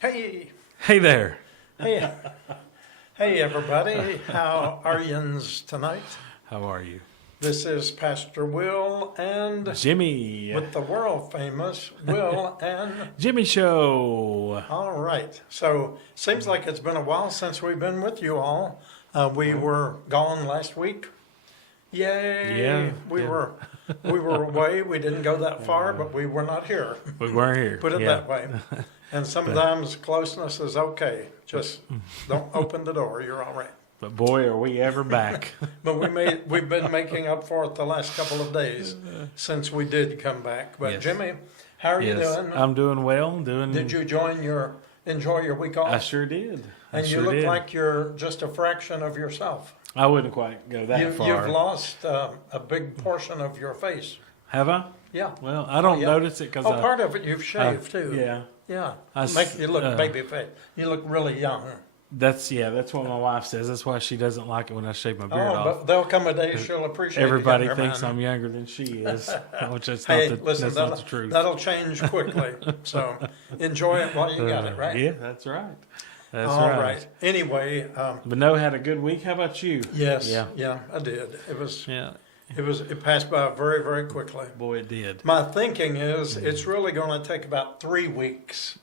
Hey, Hey there. hey, hey, everybody. How are yins tonight? How are you? This is Pastor Will and Jimmy. with the world famous Will and. Jimmy Show. All right. So, seems like it's been a while since we've been with you all. We were gone last week. Yay! Yeah, we yeah. were we were away. We didn't go that far, but we were not here. We weren't here. Put it Yeah. that way. And sometimes closeness is okay. Just don't open the door. You're all right. But boy, are we ever back. But we've been making up for it the last couple of days since we did come back. But Yes. Jimmy, how are you Yes. doing? I'm doing well. Did you enjoy your week off? I sure did. And you look like you're just a fraction of yourself. I wouldn't quite go that far. You've lost a big portion of your face. Have I? Yeah. Well, I don't yeah. notice it because Oh, part of it you've shaved too. Yeah. Yeah. I Make you look s- baby face. You look really young. That's what my wife says. That's why she doesn't like it when I shave my beard Oh, off. but there'll come a day she'll appreciate Everybody it. thinks I'm younger than she is, which is Hey, not the, listen, that's not the truth. that'll change quickly. So enjoy it while you got it, right? Yeah, that's right. That's All right. right. Anyway, But no, had a good week. How about you? yes, Yeah. yeah, I did. Yeah. It passed by very, very quickly. Boy, it did. My thinking is it's really going to take about 3 weeks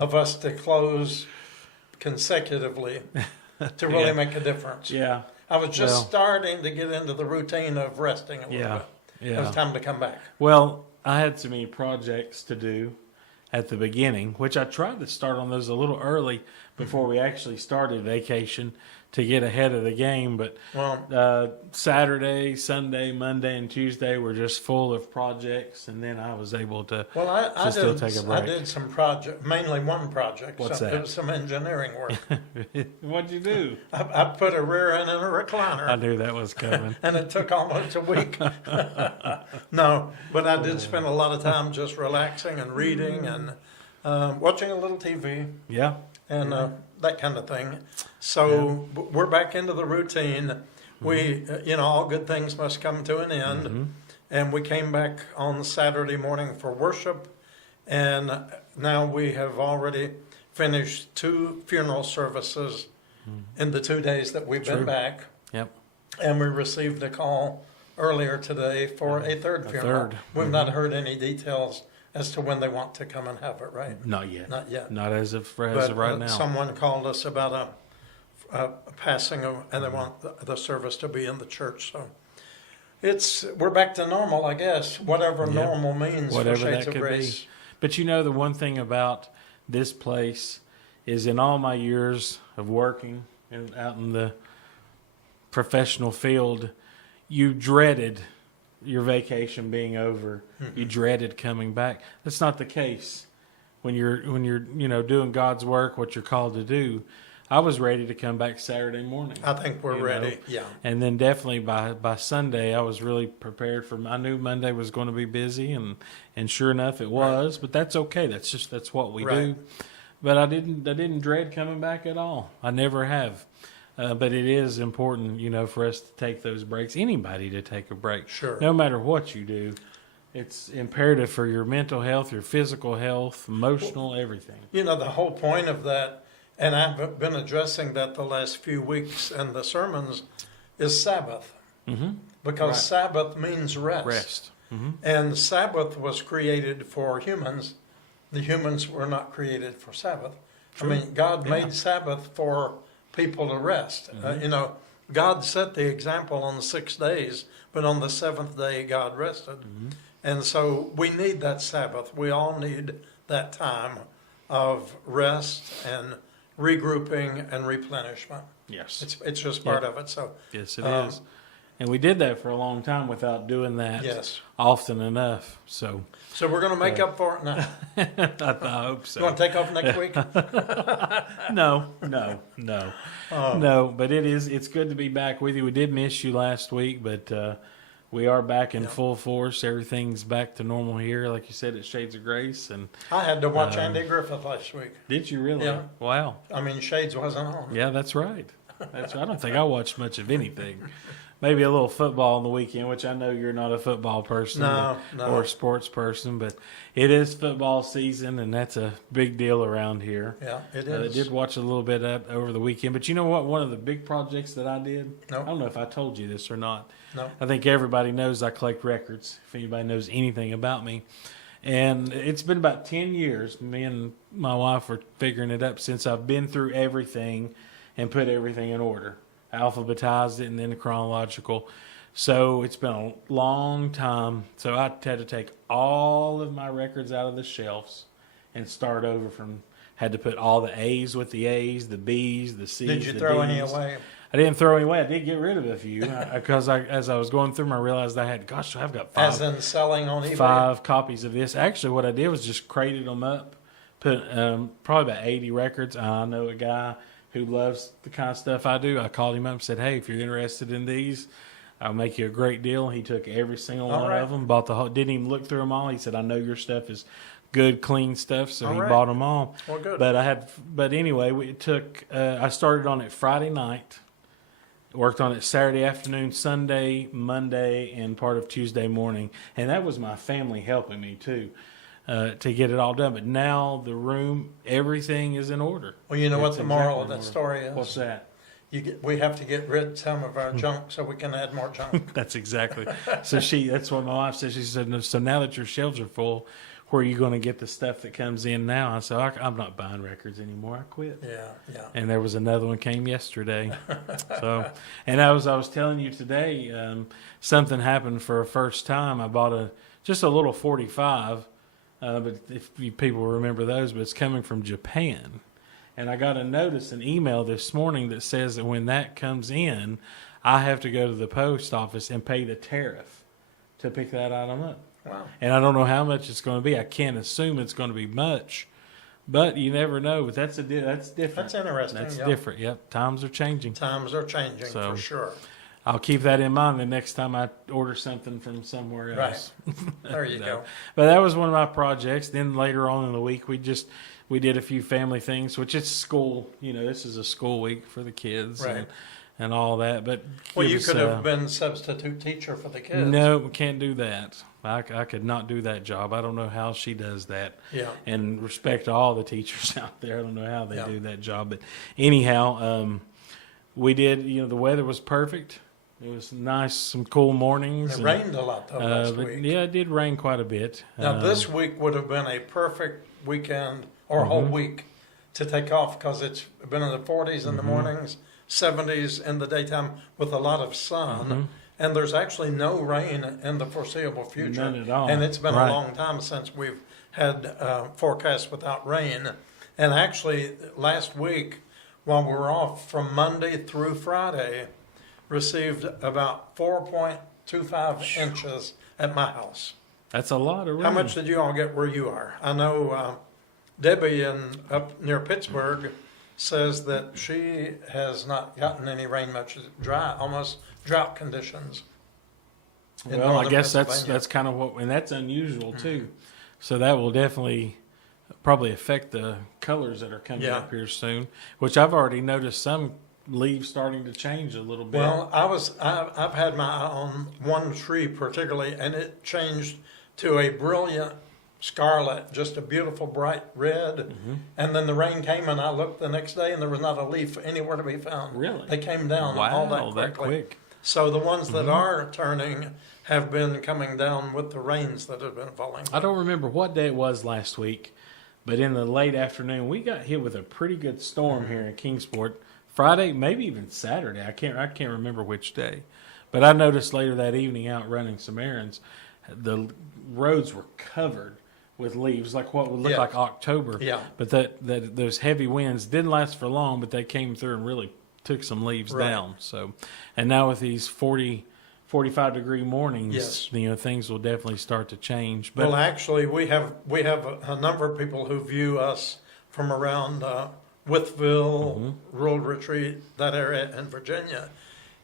of us to close consecutively to really Yeah. make a difference. Yeah. I was just Well- starting to get into the routine of resting a little Yeah. bit. It Yeah. was time to come back. Well, I had so many projects to do at the beginning, which I tried to start on those a little early before we actually started vacation to get ahead of the game. But Well, Saturday, Sunday, Monday, and Tuesday were just full of projects, and then I was able to. Well, I still did. take a I break. did some project, mainly one project. What's It that? was some engineering work. What'd you do? I put a rear end in a I recliner, knew that was coming. and it took almost a week. No, but I did spend a lot of time just relaxing and reading and watching a little TV Yeah. and that kind of thing. So we're back into the routine. We, all good things must come to an end. And we came back on Saturday morning for worship. And now we have already finished 2 funeral services in the 2 days that we've been True. back. Yep. And we received a call earlier today for a third funeral. third. We've not heard any details as to when they want to come and have it, right? Not yet. Not yet. Not as of But right now. someone called us about a passing of, and they want the service to be in the church. So we're back to normal, I guess. Whatever Yep. normal means Whatever for Shades that of could Grace. be. But the one thing about this place is in all my years of working out in the professional field, you dreaded your vacation being over. You dreaded coming back. That's not the case when you're doing God's work, what you're called to do. I was ready to come back Saturday morning. I think we're ready. Yeah. And then definitely by Sunday, I was really prepared for. I knew Monday was going to be busy, and sure enough, it was. But that's okay. That's what we Right. do. But I didn't dread coming back at all. I never have. But it is important, for us to take those breaks. Anybody to take a break, Sure. no matter what you do. It's imperative for your mental health, your physical health, emotional, everything. The whole point of that, and I've been addressing that the last few weeks in the sermons, is Sabbath. Mm-hmm. Because Right. Sabbath means rest. Rest. Mm-hmm. And Sabbath was created for humans. The humans were not created for Sabbath. True. I mean, God Yeah. made Sabbath for people to rest. God set the example on the 6 days, but on the 7th day, God rested. And so we need that Sabbath. We all need that time of rest and regrouping and replenishment. Yes. It's just part of it. So Yes, it is. And we did that for a long time without doing that yes. often enough. So So we're going to make up for it now. I hope so. You want to take off next week? No. Oh. No, but it's good to be back with you. We did miss you last week, but we are back in full force. Everything's back to normal here, like you said, at Shades of Grace. And I had to watch Andy Griffith last week. did you really? Yeah. Wow. I mean, Shades wasn't on. Yeah, that's right. I don't think I watched much of anything. maybe a little football on the weekend, which I know you're not a football person No. or a sports person, but it is football season, and that's a big deal around here. Yeah, it I is. did watch a little bit of that over the weekend, but you know what? One of the big projects that I did, No. I don't know if I told you this or not. No. I think everybody knows I collect records, if anybody knows anything about me. And it's been about 10 years, me and my wife are figuring it up, since I've been through everything and put everything in order. Alphabetized it and then chronological. So it's been a long time. So I had to take all of my records out of the shelves and start over from, had to put all the A's with the A's, the B's, the C's, Did you the throw D's. any away? I didn't throw any away. I did get rid of a few because as I was going through them, I realized I had, I've got As in selling on eBay? 5 copies of this. Actually, what I did was just crated them up, put probably about 80 records. I know a guy who loves the kind of stuff I do. I called him up and said, hey, if you're interested in these, I'll make you a great deal. He took every single All one right. of them, bought the whole, didn't even look through them all. He said, I know your stuff is good, clean stuff, so All he right. bought them all. Well, good. But anyway, it took, I started on it Friday night, worked on it Saturday afternoon, Sunday, Monday, and part of Tuesday morning. And that was my family helping me too, to get it all done. But now the room, everything is in order. Well, you know what It's the moral of exactly in that story is? What's that? We have to get rid of some of our junk so we can add more junk. That's exactly. So that's what my wife said. She said, "No, so now that your shelves are full, where are you going to get the stuff that comes in now?" I said, I'm not buying records anymore. I quit. Yeah. And there was another one came yesterday. So, and I was telling you today, something happened for a first time. I bought just a little 45, but if people remember those, but it's coming from Japan. And I got an email this morning that says that when that comes in, I have to go to the post office and pay the tariff to pick that item up. Wow. And I don't know how much it's going to be. I can't assume it's going to be much, but you never know. But that's different. That's interesting. That's yeah. different. Yep, times are changing. Times are changing So, for sure. I'll keep that in mind the next time I order something from somewhere else. There you No. go. But that was one of my projects. Then later on in the week, we did a few family things, which it's school. This is a school week for the kids Right. and all that. But Well, give you us, could have been substitute teacher for the kids. No, we can't do that. I could not do that job. I don't know how she does that. Yeah. And respect to all the teachers out there. I don't know how they Yeah. do that job. But anyhow, we did, the weather was perfect. It was nice, some cool mornings. It rained a lot though last but week. yeah, it did rain quite a bit. Now this week would have been a perfect weekend or whole week to take off because it's been in the 40s in the mornings, 70s in the daytime with a lot of sun. And there's actually no rain in the foreseeable future. None at all. And it's been Right. a long time since we've had forecasts without rain. And actually last week, while we were off from Monday through Friday, received about 4.25 inches at my house. That's a lot of rain. How much did you all get where you are? I know Debbie up near Pittsburgh says that she has not gotten any rain much. Dry, almost drought conditions. in Well, I northern guess Pennsylvania. that's kind of and that's unusual too. So that will definitely probably affect the colors that are coming Yeah. up here soon, which I've already noticed some leaves starting to change a little bit. Well, I've had my eye on one tree particularly, and it changed to a brilliant scarlet, just a beautiful bright red. And then the rain came, and I looked the next day, and there was not a leaf anywhere to be found. Really? They came down wow, all that quickly. quick. So the ones that are turning have been coming down with the rains that have been falling. I don't remember what day it was last week, but in the late afternoon, we got hit with a pretty good storm here in Kingsport. Friday, maybe even Saturday. I can't remember which day. But I noticed later that evening out running some errands, the roads were covered with leaves, like what would look Yeah. like October. Yeah. But that those heavy winds didn't last for long, but they came through and really took some leaves Right. down. So, and now with these 45-degree mornings, Yes. things will definitely start to change. But Well, actually, we have a number of people who view us from around Withville, Rural Retreat, that area in Virginia,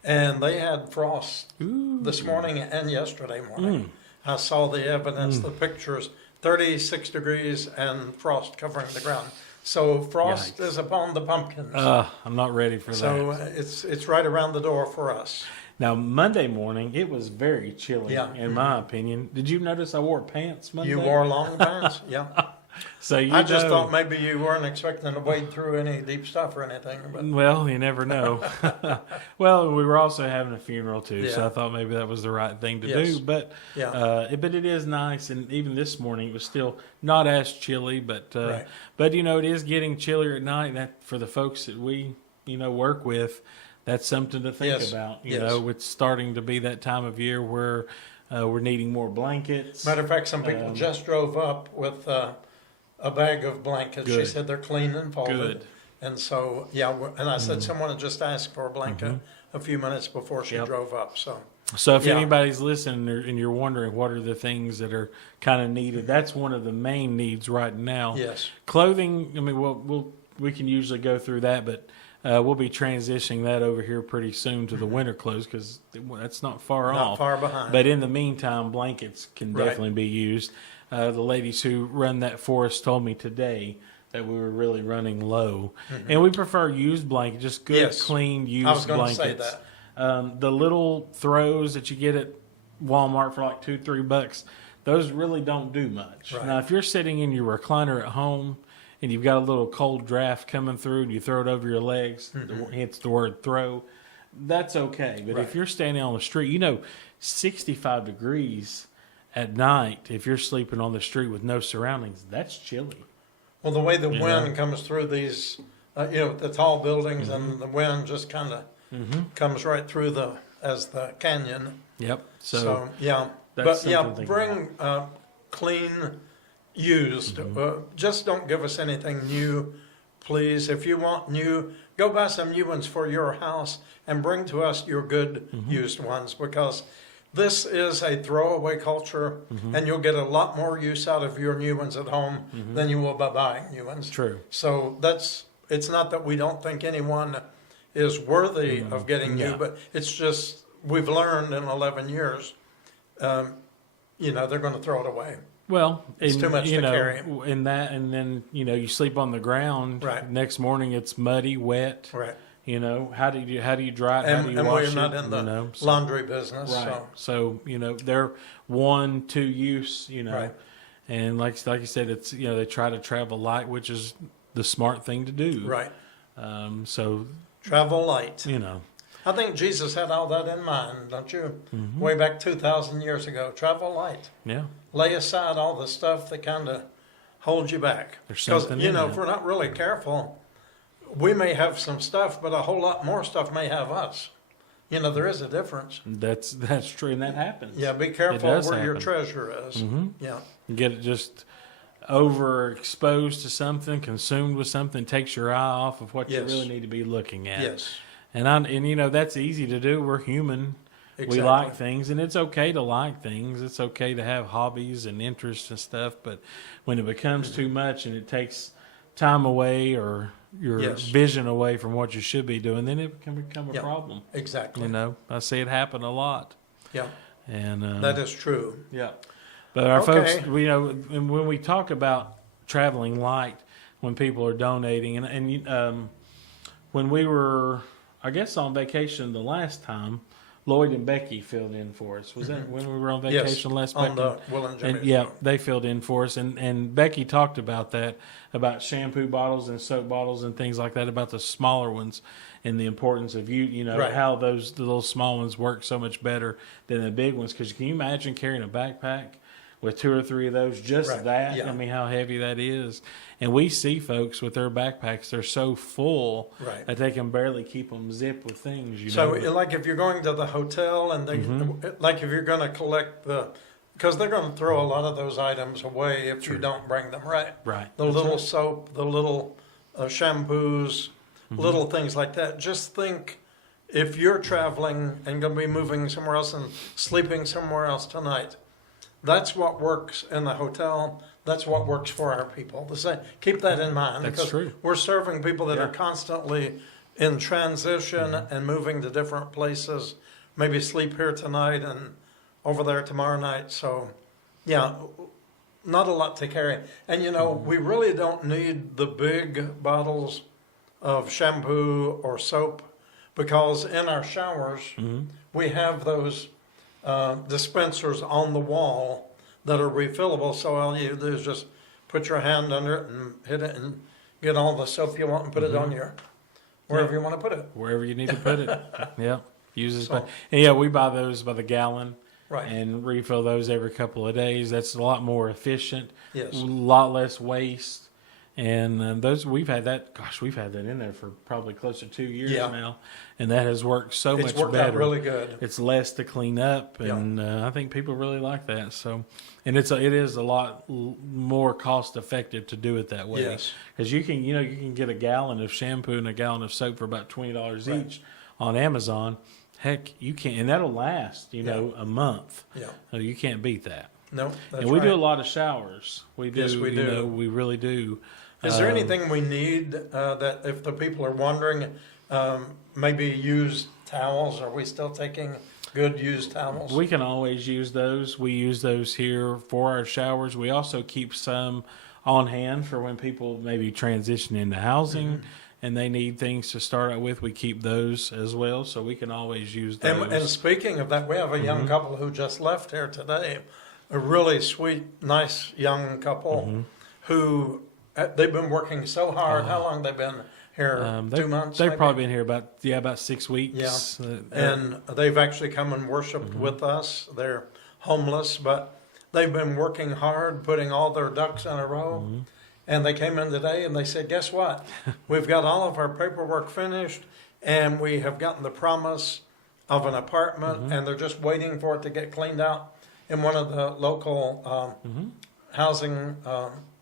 and they had frost this morning and yesterday morning. I saw the evidence, the pictures, 36 degrees and frost covering the ground. So frost Yikes. is upon the pumpkins. I'm not ready for So that. it's right around the door for us. Now Monday morning, it was very chilly, Yeah. in my opinion. Did you notice I wore pants Monday? You wore long pants? Yeah. So you I just know- thought maybe you weren't expecting to wade through any deep stuff or anything. But Well, you never know. Well, we were also having a funeral too, so Yeah. I thought maybe that was the right thing to Yes. do. But yeah, but it is nice, and even this morning it was still not as chilly. But Right. but you know, it is getting chillier at night. That for the folks that we work with, that's something to think Yes. about. You Yes. know, it's starting to be that time of year where we're needing more blankets. matter of fact, some people just drove up with a bag of blankets. She Good. said they're clean and folded. Good. And so, and I said someone had just asked for a blanket a few minutes before she Yep. drove up. So, So if Yeah. anybody's listening and you're wondering what are the things that are kind of needed, that's one of the main needs right now. yes, Clothing, I mean, we can usually go through that, but we'll be transitioning that over here pretty soon to the winter clothes because that's not far not off. far behind. But in the meantime, blankets can Right. definitely be used. The ladies who run that for us told me today that we were really running low, and we prefer used blankets, just good, Yes. clean used I was going to blankets. say that. The little throws that you get at Walmart for like $2-3, those really don't do much. Right. Now, if you're sitting in your recliner at home and you've got a little cold draft coming through and you throw it over your legs, hence the word throw, that's okay. But Right. if you're standing on the street, 65 degrees at night, if you're sleeping on the street with no surroundings, that's chilly. Well, the way the You wind know? comes through these, the tall buildings, Mm-hmm. and the wind just kind of comes right through as the canyon. Yep. So, yeah, that's but yeah, something to think bring clean, used. Mm-hmm. Just don't give us anything new, please. If you want new, go buy some new ones for your house and bring to us your good Mm-hmm. used ones, because this is a throwaway culture, Mm-hmm. and you'll get a lot more use out of your new ones at home than you will by buying new ones. True. So it's not that we don't think anyone is worthy of getting new, Mm-hmm. Yeah. but it's just we've learned in 11 years, they're going to throw it away. Well, It's too much to carry. In that, and then you sleep on the ground. Right. Next morning, it's muddy, wet. Right. How do you dry it? How do you And wash we're it? not in the laundry business. Right. So, So they're 1-2 use. Right. And like you said, it's they try to travel light, which is the smart thing to do. right. So Travel light. you know. I think Jesus had all that in mind, don't you? Mm-hmm. Way back 2,000 years ago. Travel light. Yeah. Lay aside all the stuff that kind of holds you back. There's Because, something in if that. we're not really careful, we may have some stuff, but a whole lot more stuff may have us. There is a difference. That's true, and that happens. Yeah, be careful does where your happen. treasure is. Mhm. Yeah, Get it just overexposed to something, consumed with something, takes your eye off of what Yes. you really need to be looking at. yes, And that's easy to do. We're human. exactly. We like things, and it's okay to like things. It's okay to have hobbies and interests and stuff. But when it becomes too much and it takes time away or your Yes. vision away from what you should be doing, then it can become a Yeah. problem. Exactly. I see it happen a lot. Yeah, And that is true. yeah. But our Okay. folks, and when we talk about traveling light, when people are donating, and when we were, I guess, on vacation the last time, Lloyd and Becky filled in for us. Was that when we were on Yes, vacation last on week? the Will and Jimmy And yeah, show. they filled in for us, and Becky talked about that, about shampoo bottles and soap bottles and things like that, about the smaller ones and the importance of Right. how the little small ones work so much better than the big ones. Because can you imagine carrying a backpack with 2 or 3 of those? Just Right, that, yeah. I mean, how heavy that is. And we see folks with their backpacks; they're so full Right. that they can barely keep them zipped with things. So, like if you're going to the hotel and like if you're going to collect because they're going to throw a lot of those items away if you don't bring them right. Right. The That's little right. soap, the little shampoos, little things like that. Just think if you're traveling and going to be moving somewhere else and sleeping somewhere else tonight, that's what works in the hotel. That's what works for our people. Keep that in mind. That's because true. We're serving people that Yeah. are constantly in transition and moving to different places. Maybe sleep here tonight and over there tomorrow night. So, yeah, not a lot to carry. And we really don't need the big bottles of shampoo or soap, because in our showers, we have those dispensers on the wall that are refillable. So all you do is just put your hand under it and hit it and get all the soap you want and put it on your, wherever you want to put it. Wherever you need to put it. Yeah. Uses So- and yeah, we buy those by the gallon Right. and refill those every couple of days. That's a lot more efficient, Yes. a lot less waste. And those we've had that in there for probably close to 2 years Yeah. now, and that has worked so It's much worked better. out really good. It's less to clean up, Yeah. and I think people really like that. So, and it is a lot more cost effective to do it that way. Yes. Because you can get a gallon of shampoo and a gallon of soap for about $20 Right. each on Amazon. Heck, you can't, and that'll last a month. Yeah. So you can't beat that. No, that's And we right. do a lot of showers. We do. Yes, we do. We really do. Is there anything we need that if the people are wondering, maybe used towels? Are we still taking good used towels? We can always use those. We use those here for our showers. We also keep some on hand for when people maybe transition into housing and they need things to start out with. We keep those as well, so we can always use those. And speaking of that, we have a young couple who just left here today. A really sweet, nice young couple who they've been working so hard. How long they been here? 2 months. They've maybe? probably been here about 6 weeks. Yeah. And they've actually come and worshiped with us. They're homeless, but they've been working hard, putting all their ducks in a row. And they came in today and they said, guess what? We've got all of our paperwork finished and we have gotten the promise of an apartment and they're just waiting for it to get cleaned out in one of the local housing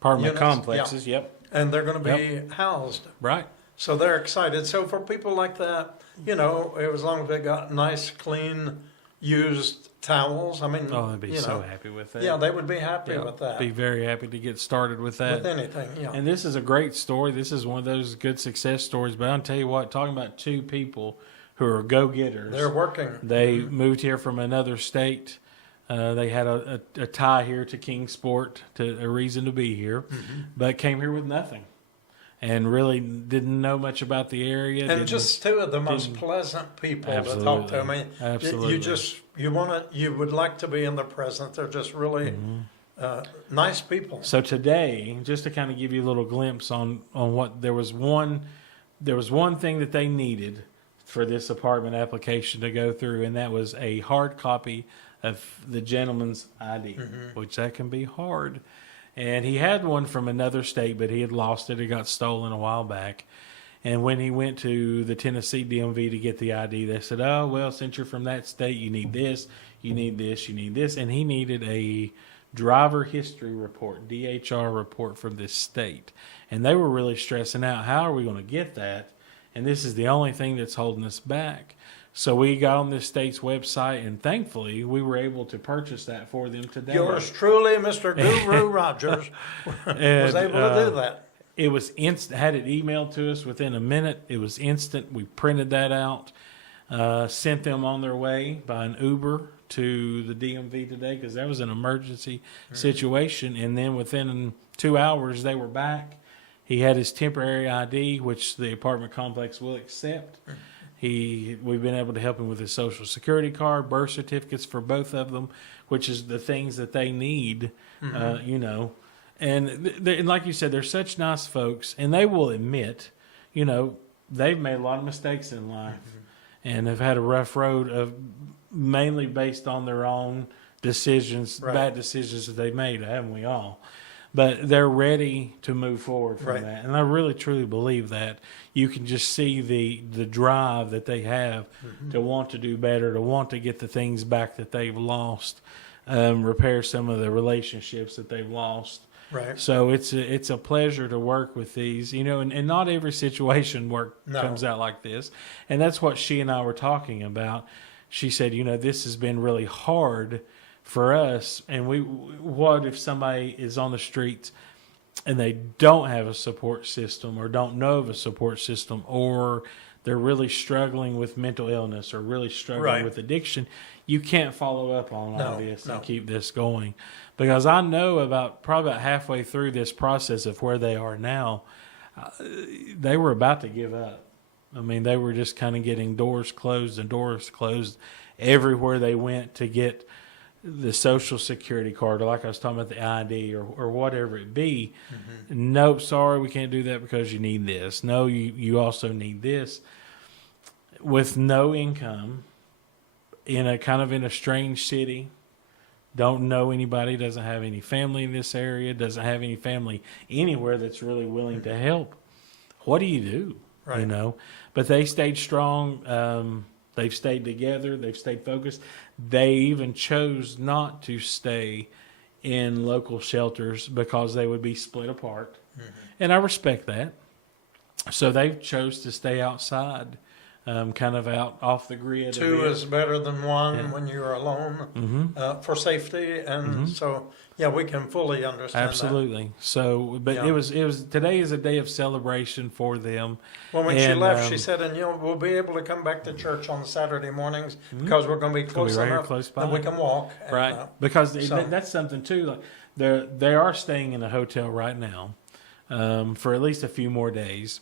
Apartment units. complexes. Yeah. Yep. And they're going to be housed. Right. So they're excited. So for people like that, as long as they got nice, clean, used towels, I mean, Oh, they'd be so happy with that. yeah, they would be happy Yeah, with that. Be very happy to get started with that. With anything, yeah. And this is a great story. This is one of those good success stories. But I'll tell you what, talking about two people who are go-getters. They're working. They moved here from another state. They had a tie here to Kingsport, to a reason to be here, but came here with nothing, and really didn't know much about the area. And just two of the most pleasant people to talk to. I mean, Absolutely. you would like to be in the present. They're just really nice people. So today, just to kind of give you a little glimpse on what there was one thing that they needed for this apartment application to go through, and that was a hard copy of the gentleman's ID, which that can be hard. And he had one from another state, but he had lost it. It got stolen a while back. And when he went to the Tennessee DMV to get the ID, they said, oh, well, since you're from that state, you need this, you need this, you need this. And he needed a driver history report, DHR report from this state. And they were really stressing out, how are we going to get that? And this is the only thing that's holding us back. So we got on this state's website, and thankfully, we were able to purchase that for them today. Yours truly, Mr. Guru Rogers, was able to do that. It was instant. Had it emailed to us within a minute. It was instant. We printed that out, sent them on their way by an Uber to the DMV today because that was an emergency situation. And then within 2 hours, they were back. He had his temporary ID, which the apartment complex will accept. We've been able to help him with his social security card, birth certificates for both of them, which is the things that they need, And like you said, they're such nice folks, and they will admit, they've made a lot of mistakes in life and have had a rough road of mainly based on their own decisions, bad decisions that they made, haven't we all? But they're ready to move forward from that. And I really, truly believe that. You can just see the drive that they have to want to do better, to want to get the things back that they've lost, repair some of the relationships that they've lost. Right. So it's a pleasure to work with these, and not every situation comes out like this. And that's what she and I were talking about. She said, this has been really hard for us, and what if somebody is on the streets and they don't have a support system or don't know of a support system, or they're really struggling with mental illness or really struggling with addiction? You can't follow up on all this and keep this going, because I know probably about halfway through this process of where they are now, they were about to give up. I mean, they were just kind of getting doors closed and doors closed everywhere they went to get the Social Security card, or like I was talking about, the ID or whatever it be. Mm-hmm. Nope, sorry, we can't do that because you need this. No, you also need this. With no income, in a strange city, don't know anybody, doesn't have any family in this area, doesn't have any family anywhere that's really willing to help. What do you do? Right. You know, but they stayed strong. They've stayed together. They've stayed focused. They even chose not to stay in local shelters because they would be split apart. Mm-hmm. And I respect that. So they chose to stay outside, kind of out off the grid. Two is better than one when you're alone, for safety. And so, yeah, we can fully understand Absolutely. that. So, but it was today is a day of celebration for them. Well, when she left, she said, and we'll be able to come back to church on Saturday mornings because we're going to be close enough that we can walk. Right. Because that's something too. Like they are staying in a hotel right now for at least a few more days,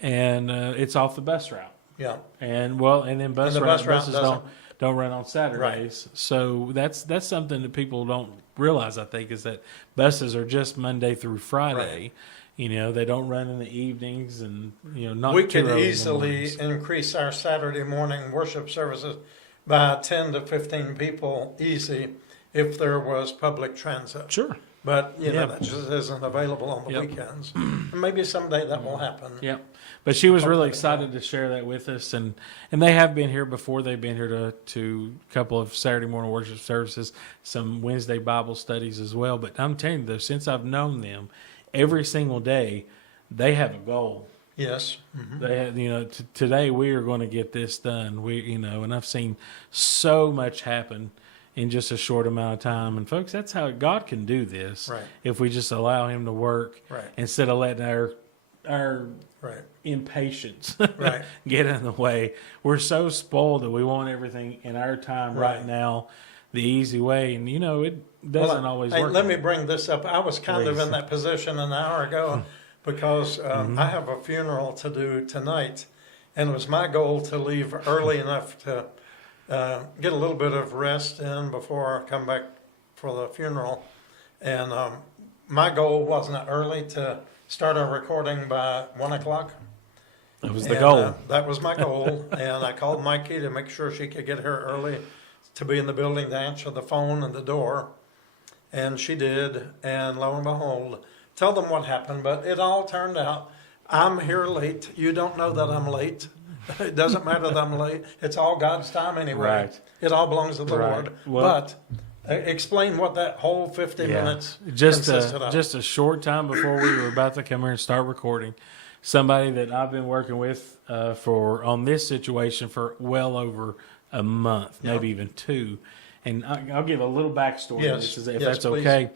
and it's off the bus route. Yeah. And then buses don't run on Saturdays. Right. So that's something that people don't realize, I think, is that buses are just Monday through Friday. Right. You know, they don't run in the evenings, and not. We could easily increase our Saturday morning worship services by 10 to 15 people easy if there was public transit. Sure. But that just isn't available on the weekends. And maybe someday that will happen. Yeah. But she was really excited to share that with us, and they have been here before. They've been here to a couple of Saturday morning worship services, some Wednesday Bible studies as well. But I'm telling you, though, since I've known them, every single day they have a goal. Yes. Mm-hmm. They have, today we are going to get this done. And I've seen so much happen in just a short amount of time. And folks, that's how God can do this. Right. If we just allow Him to work, right, instead of letting our right, impatience right, get in the way. We're so spoiled that we want everything in our time right now, the easy way, and it doesn't always work. Let me bring this up. I was kind of in that position an hour ago because I have a funeral to do tonight, and it was my goal to leave early enough to get a little bit of rest in before I come back for the funeral. And my goal wasn't early to start our recording by 1 o'clock. That was the goal. That was my goal. And I called Mikey to make sure she could get here early to be in the building to answer the phone and the door. And she did. And lo and behold, tell them what happened. But it all turned out, I'm here late. You don't know that I'm late. It doesn't matter that I'm late. It's all God's time anyway. Right. It all belongs to the Lord. Well, but explain what that whole 50 minutes consisted of. Just a short time before we were about to come here and start recording, somebody that I've been working with on this situation for well over a month, maybe even 2. And I'll give a little backstory if that's okay.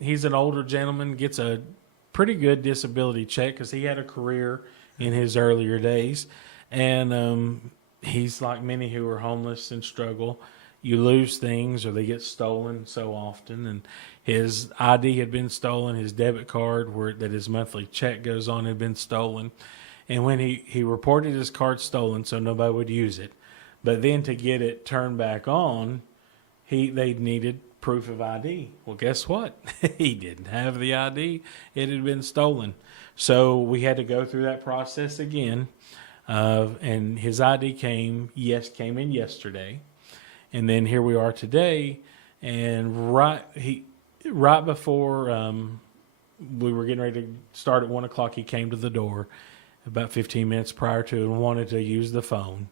He's an older gentleman, gets a pretty good disability check because he had a career in his earlier days. And he's like many who are homeless and struggle. You lose things or they get stolen so often. And his ID had been stolen, his debit card that his monthly check goes on had been stolen. And when he reported his card stolen so nobody would use it. But then to get it turned back on, they needed proof of ID. Well, guess what? He didn't have the ID. It had been stolen. So we had to go through that process again. And his ID came in yesterday. And then here we are today. And right before we were getting ready to start at 1 o'clock, he came to the door about 15 minutes prior to and wanted to use the phone.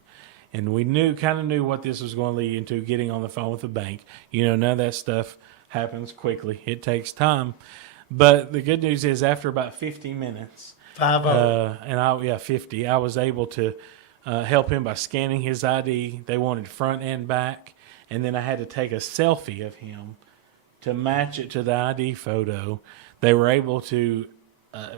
And we kind of knew what this was going to lead into, getting on the phone with the bank. None of that stuff happens quickly. It takes time. But the good news is after about 50 minutes, 50, I was able to help him by scanning his ID. They wanted front and back. And then I had to take a selfie of him to match it to the ID photo. They were able to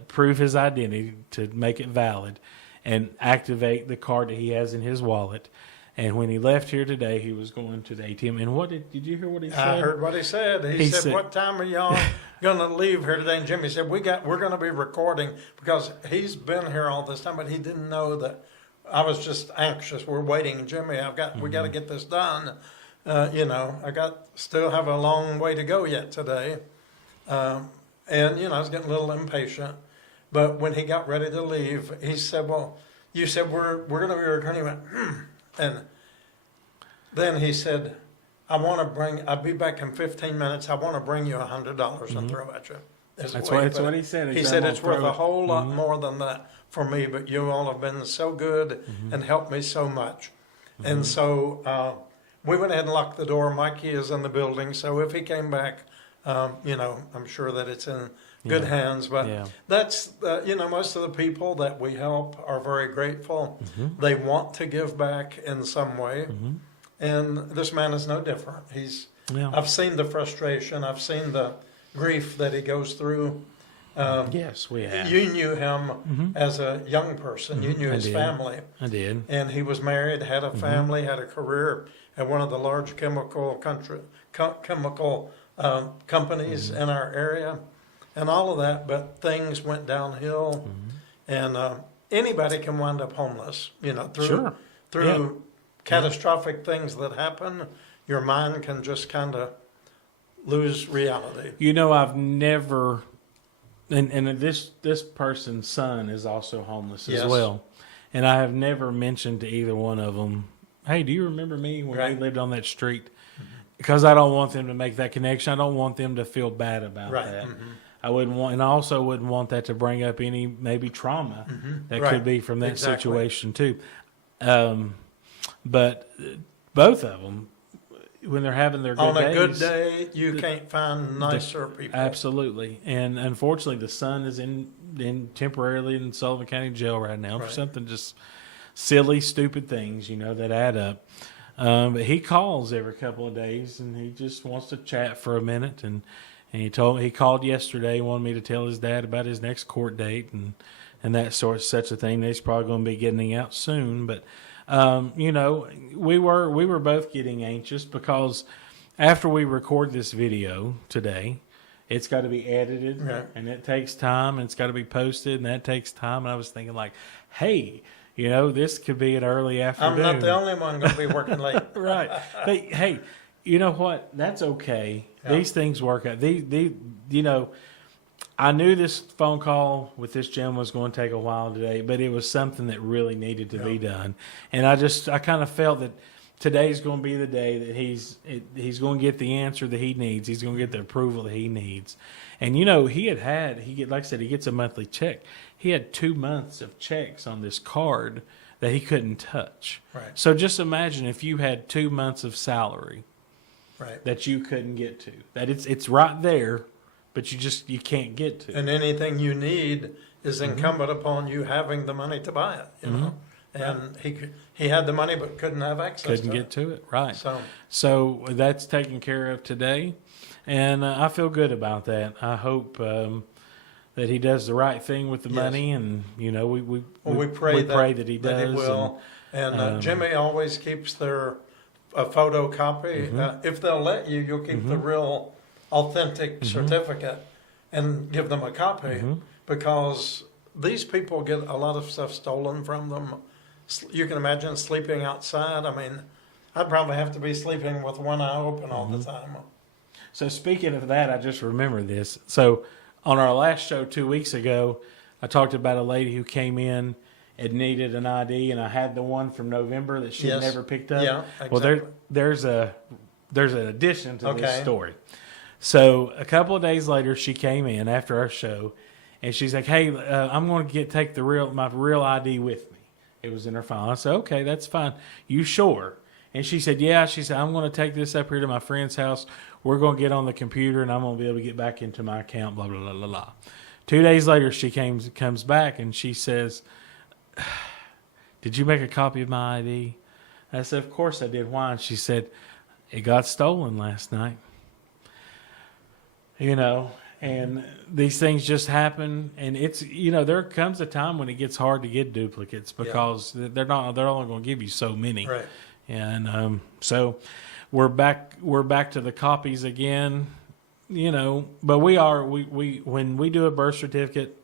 prove his identity to make it valid and activate the card that he has in his wallet. And when he left here today, he was going to the ATM. And did you hear what he said? I heard what he said. He said, "What time are y'all gonna leave here today, and Jimmy said we're gonna be recording because he's been here all this time, but he didn't know that I was just anxious. We're waiting, Jimmy. We got to get this done. Still have a long way to go yet today, and I was getting a little impatient. But when he got ready to leave, he said, "Well, you said we're gonna be recording." He went, and then he said, I'll be back in 15 minutes. I want to bring you $100 and throw at you. That's what he said. He said it's worth a whole lot more than that for me, but you all have been so good and helped me so much. And so we went ahead and locked the door. Mikey is in the building, so if he came back, I'm sure that it's in good hands. But that's, most of the people that we help are very grateful. They want to give back in some way. And this man is no different. I've seen the frustration. I've seen the grief that he goes through. Yes, we have. You knew him as a young person. You knew his family. I did. And he was married, had a family, had a career at one of the large chemical companies in our area, and all of that. But things went downhill, and anybody can wind up homeless. Through catastrophic things that happen, your mind can just kind of lose reality. I've never, and this person's son is also homeless as well, and I have never mentioned to either one of them, "Hey, do you remember me when we lived on that street?" Because I don't want them to make that connection. I don't want them to feel bad about that. I wouldn't want, and I also wouldn't want that to bring up any maybe trauma that could be from that situation too. But both of them, when they're having their good days, on a good day, you can't find nicer people. Absolutely, and unfortunately, the son is in temporarily in Sullivan County Jail right now for something just silly, stupid things, that add up. But he calls every couple of days, and he just wants to chat for a minute. And he called yesterday, wanted me to tell his dad about his next court date and that such a thing. He's probably going to be getting out soon, but. We were both getting anxious because after we record this video today, it's got to be edited and it takes time, and it's got to be posted and that takes time. And I was thinking like, hey, this could be an early afternoon. I'm not the only one going to be working late. Right. But hey, you know what? That's okay. Yeah. These things work out. I knew this phone call with this gentleman was going to take a while today, but it was something that really needed to be done. And I kind of felt that today's going to be the day that he's going to get the answer that he needs. He's going to get the approval that he needs. And, like I said, he gets a monthly check. He had 2 months of checks on this card that he couldn't touch. Right. So just imagine if you had 2 months of salary that you couldn't get to. That it's right there, but you can't get to. And anything you need is incumbent upon you having the money to buy it, And he had the money but couldn't have access to it. Couldn't get to it, right. So that's taken care of today, and I feel good about that. I hope that he does the right thing with the money, and we pray that he does. That he will. And Jimmy always keeps a photocopy. If they'll let you, you'll keep the real authentic certificate and give them a copy, because these people get a lot of stuff stolen from them. You can imagine sleeping outside. I mean, I'd probably have to be sleeping with one eye open all the time. So speaking of that, I just remember this. So on our last show 2 weeks ago, I talked about a lady who came in and needed an ID, and I had the one from November that she had never picked up. Yeah, exactly. Well, there's an addition to this story. So a couple of days later, she came in after our show, and she's like, "Hey, I'm going to take my real ID with me." It was in her phone. I said, "Okay, that's fine. You sure?" And she said, "Yeah." She said, "I'm going to take this up here to my friend's house. We're going to get on the computer, and I'm going to be able to get back into my account." Blah blah blah blah blah. 2 days later, she comes back, and she says, "Did you make a copy of my ID?" I said, "Of course I did." "Why?" And she said, "It got stolen last night." And these things just happen, and it's there comes a time when it gets hard to get duplicates because they're only going to give you so many. Right. And so we're back to the copies again. but we when we do a birth certificate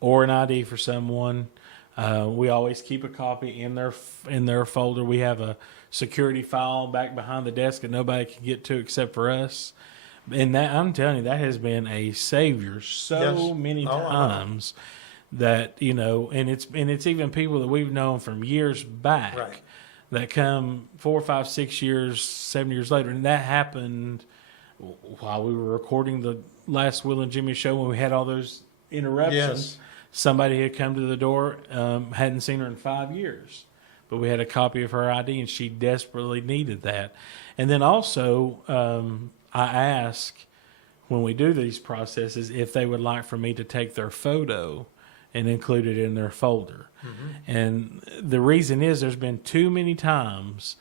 or an ID for someone, we always keep a copy in their folder. We have a security file back behind the desk that nobody can get to except for us. And that, I'm telling you, that has been a savior so many times that, and it's even people that we've known from years back that come 4, 5, 6 years, 7 years later. And that happened while we were recording the last Will and Jimmy show when we had all those interruptions. Yes. Somebody had come to the door, hadn't seen her in 5 years, but we had a copy of her ID, and she desperately needed that. And then also, I ask when we do these processes if they would like for me to take their photo and include it in their folder. Mm-hmm. And the reason is there's been too many times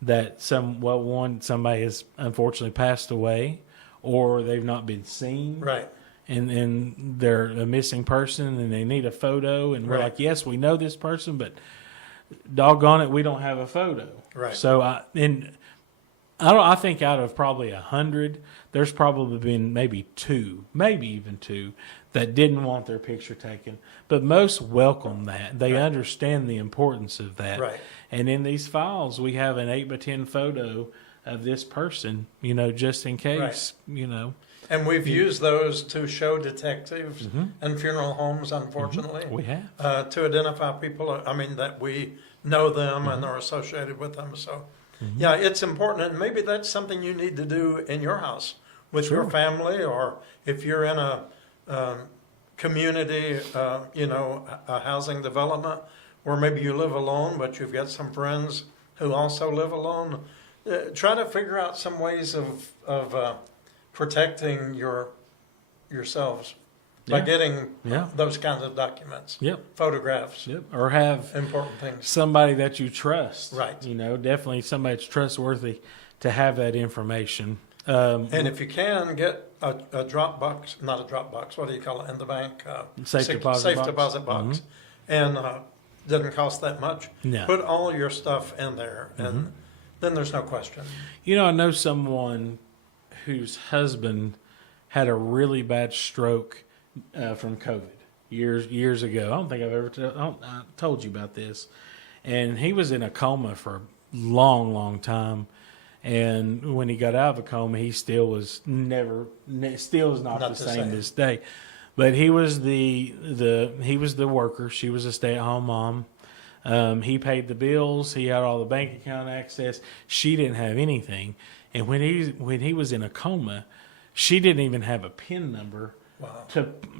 that somebody has unfortunately passed away, or they've not been seen. Right. And they're a missing person and they need a photo, and we're like, yes, we know this person, but doggone it, we don't have a photo. Right. So I think out of probably 100, there's probably been maybe even two that didn't want their picture taken, but most welcome that. They understand the importance of that. Right. And in these files, we have an 8x10 photo of this person, just in case, And we've used those to show detectives and funeral homes, unfortunately. We have. To identify people, that we know them and are associated with them. So, yeah, it's important. And maybe that's something you need to do in your house with your family, or if you're in a community, a housing development, or maybe you live alone, but you've got some friends who also live alone. Try to figure out some ways of protecting yourselves by getting those kinds of documents, photographs, or have important things. Somebody that you trust, right? Definitely somebody that's trustworthy to have that information. And if you can get a Dropbox, not a Dropbox, what do you call it in the bank? Safe deposit box, and doesn't cost that much. No. Put all your stuff in there, and then there's no question. I know someone whose husband had a really bad stroke from COVID years ago. I don't think I've ever I told you about this. And he was in a coma for a long, long time. And when he got out of a coma, he still was not the same this day. But he was the worker. She was a stay-at-home mom. He paid the bills. He had all the bank account access. She didn't have anything. And when he was in a coma, she didn't even have a PIN number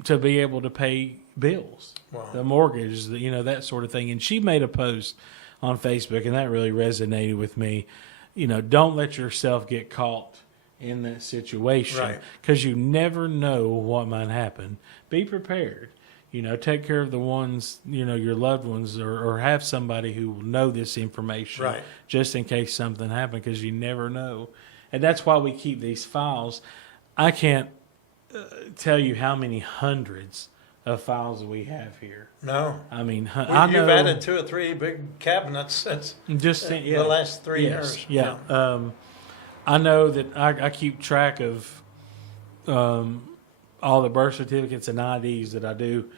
to be able to pay bills, the mortgage, that sort of thing. And she made a post on Facebook, and that really resonated with me. Don't let yourself get caught in that situation, because you never know what might happen. Be prepared. Take care of the ones, your loved ones, or have somebody who will know this information just in case something happens, because you never know. And that's why we keep these files. I can't tell you how many hundreds of files we have here. No. I mean, you've added 2 or 3 big cabinets since the last 3 years. Yeah. I know that I keep track of all the birth certificates and IDs that I do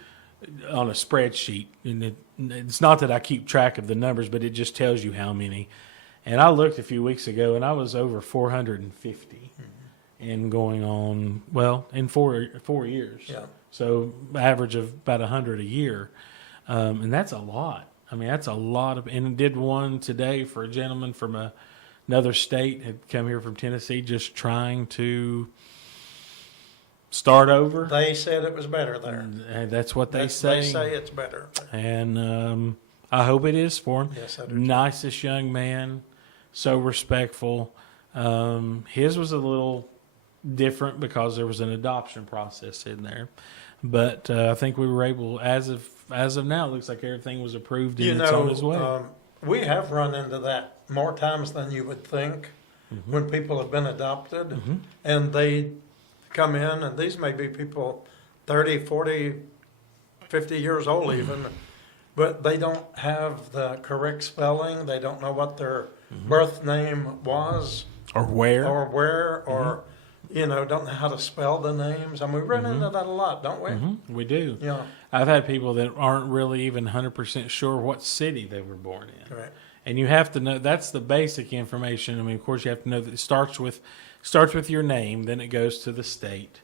on a spreadsheet. And it's not that I keep track of the numbers, but it just tells you how many. And I looked a few weeks ago, and I was over 450 and going on, in 4 years. Yeah. So average of about 100 a year. And that's a lot. I mean, that's a lot and I did one today for a gentleman from another state, had come here from Tennessee, just trying to start over. They said it was better there. And that's what they say. They say it's better. And I hope it is for him. Yes, I do. Nicest young man, so respectful. His was a little different because there was an adoption process in there. But I think we were able, as of now, it looks like everything was approved and it's on its way. We have run into that more times than you would think when people have been adopted and they come in, and these may be people 30, 40, 50 years old even, but they don't have the correct spelling. They don't know what their birth name was. Or where. Or don't know how to spell the names. I mean, we run into that a lot, don't we? We do. Yeah. I've had people that aren't really even 100% sure what city they were born in. Right. And you have to know, that's the basic information. I mean, of course, you have to know that it starts with your name, then it goes to the state,